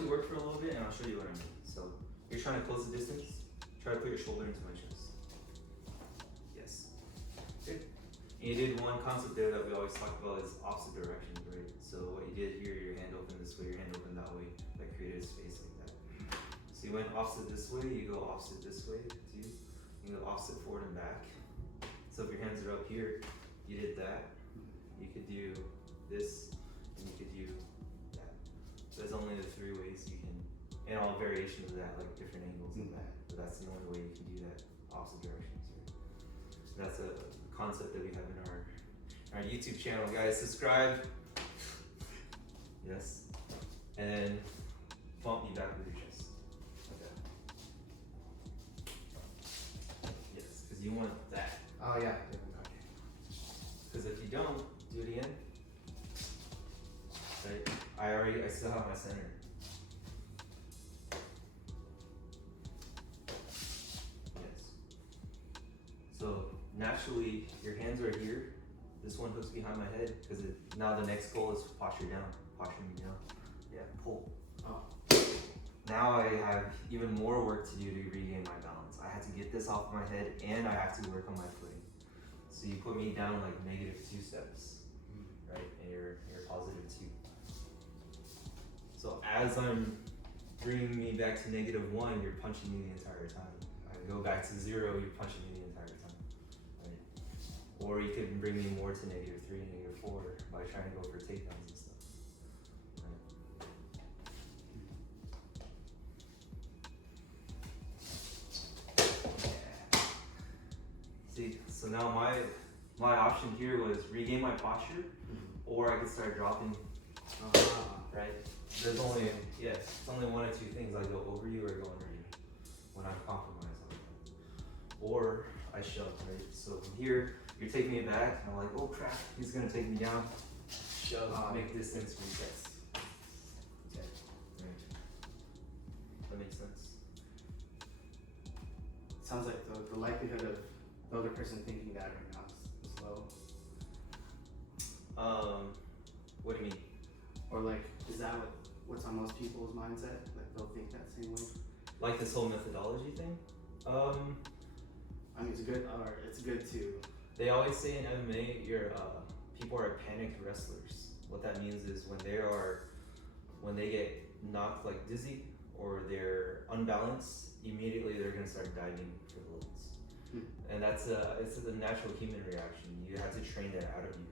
let you work for a little bit and I'll show you what I mean. So you're trying to close the distance, try to put your shoulder into my chest. Yes. Good. And you did one concept there that we always talk about is opposite directions, right? So what you did here, your hand opened this way, your hand opened that way, that created a space like that. So you went opposite this way, you go opposite this way too. You go opposite forward and back. So if your hands are up here, you did that. You could do this, and you could do that. So there's only the 3 ways you can, and all variations of that, like different angles of that. But that's the only way you can do that, opposite directions. Right? So that's a concept that we have in our YouTube channel, guys. Subscribe. Yes. And then bump me back with your chest. Okay. Yes, because you want that. Oh yeah. Because if you don't, do it again. Right? I still have my center. Yes. So naturally, your hands are here. This one hooks behind my head because now the next goal is posture down. Posture me down. Yeah, pull. Oh. Now I have even more work to do to regain my balance. I have to get this off my head and I have to work on my footing. So you put me down like -2 steps, right? And you're +2. So as I'm bringing me back to -1, you're punching me the entire time. I go back to 0, you're punching me the entire time, right? Or you can bring me more to -3, -4 by trying to go for takedowns and stuff. Right? Yeah. See, so now my option here was regain my posture, or I could start dropping. Right? There's only it's only 1 or 2 things. I go over you or go under you when I'm compromised on that. Or I shove, right? So from here, you're taking me back, and I'm like, oh crap, he's gonna take me down. Shove, make distance, reset. Okay. Right. That makes sense. Sounds like the likelihood of the other person thinking that right now is low. What do you mean? Or like, is that what's on most people's mindset? Like they'll think that same way? Like this whole methodology thing? I mean, it's good to. They always say in MMA, people are panicked wrestlers. What that means is when they get knocked like dizzy or they're unbalanced, immediately they're gonna start diving for the legs. And it's a natural human reaction. You have to train that out of you.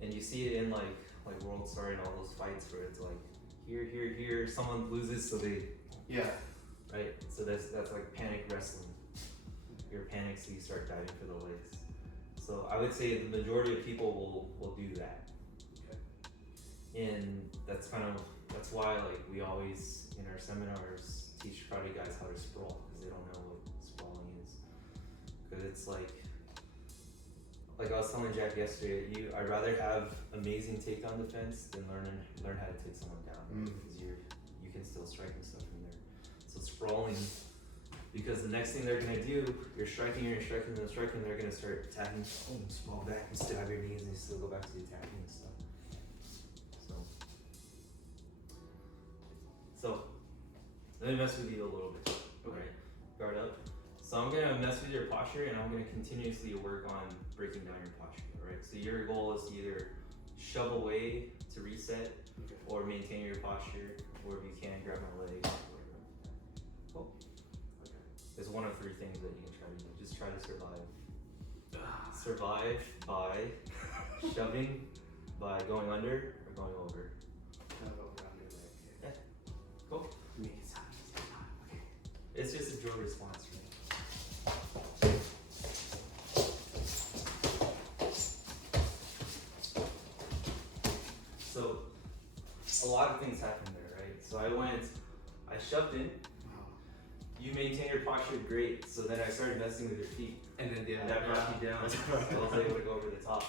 And you see it in like World Star and all those fights where it's like here, someone loses, so they right. So that's like panic wrestling. You're panicked, so you start diving for the legs. So I would say the majority of people will do that. Okay. And that's why like we always in our seminars teach karate guys how to sprawl, because they don't know what sprawling is. Because it's like I was telling Jack yesterday, I'd rather have amazing takedown defense than learn how to take someone down, because you can still strike and stuff from there. So sprawling, because the next thing they're gonna do, you're striking, they're gonna start attacking, small back, and stab your knees, and you still go back to the attacking and stuff. So let me mess with you a little bit. Okay, guard up. So I'm gonna mess with your posture, and I'm gonna continuously work on breaking down your posture, right? So your goal is to either shove away to reset, or maintain your posture, or if you can, grab my leg. Cool. Okay. There's 1 of 3 things that you can try to do. Just try to survive. Survive by shoving, by going under, or going over. Yeah. Cool. Okay. It's just a drill response, right? So a lot of things happened there, right? So I shoved in. You maintain your posture great, so then I started messing with your feet. And then that brought you down. So I was able to go over the top.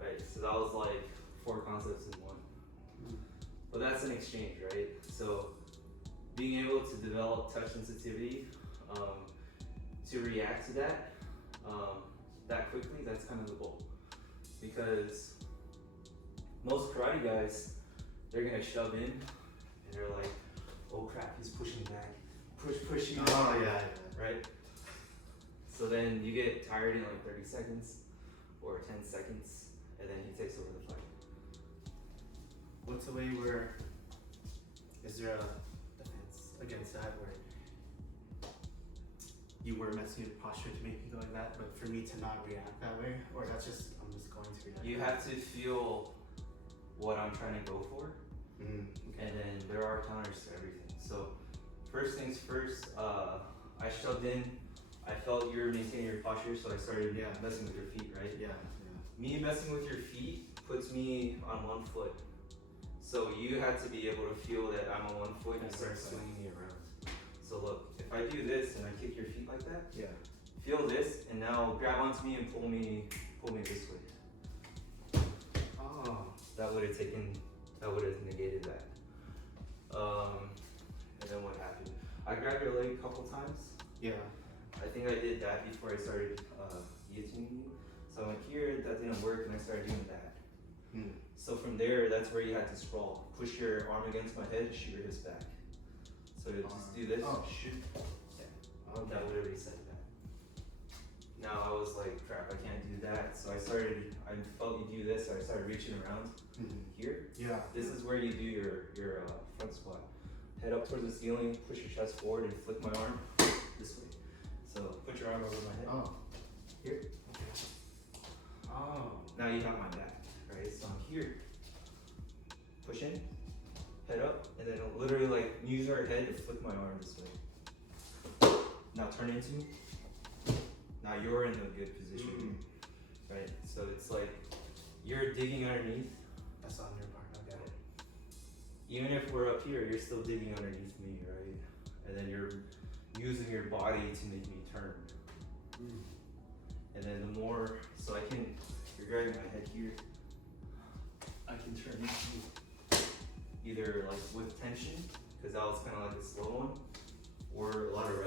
Right, so that was like 4 concepts in 1. But that's an exchange, right? So being able to develop touch sensitivity to react to that that quickly, that's kind of the goal. Because most karate guys, they're gonna shove in, and they're like, oh crap, he's pushing back, push you. Oh yeah. Right. So then you get tired in like 30 seconds or 10 seconds, and then he takes over the fight. What's a way where, is there a defense against that where you were messing with posture to make me go like that, but for me to not react that way, or that's just, I'm just going to react? You have to feel what I'm trying to go for, Okay. and then there are counters to everything. So first things first, I shoved in, I felt you were maintaining your posture, so I started messing with your feet, right? Yeah. Me messing with your feet puts me on one foot. So you had to be able to feel that I'm on one foot and start swinging me around. So look, if I do this and I kick your feet like that, feel this, and now grab onto me and pull me this way. Oh. That would have negated that. And then what happened? I grabbed your leg a couple times. Yeah. I think I did that before I started guillotining you. So I went here, that didn't work, and I started doing that. So from there, that's where you had to sprawl. Push your arm against my head, shoot your hips back. So just do this. Oh shoot. Yeah. That would have reset that. Now I was like, crap, I can't do that. So I felt you do this, so I started reaching around here. Yeah. This is where you do your front squat. Head up towards the ceiling, push your chest forward, and flick my arm this way. So put your arm over my head. Oh. Here. Oh. Now you have my back, right? So I'm here. Push in, head up, and then literally like use your head to flick my arm this way. Now turn into me. Now you're in a good position, right? So it's like you're digging underneath. That's on your part, I got it. Even if we're up here, you're still digging underneath me, right? And then you're using your body to make me turn. And then the more, so you're grabbing my head here, I can turn into you. Either like with tension, because that was kind of like a slow one, or a lot of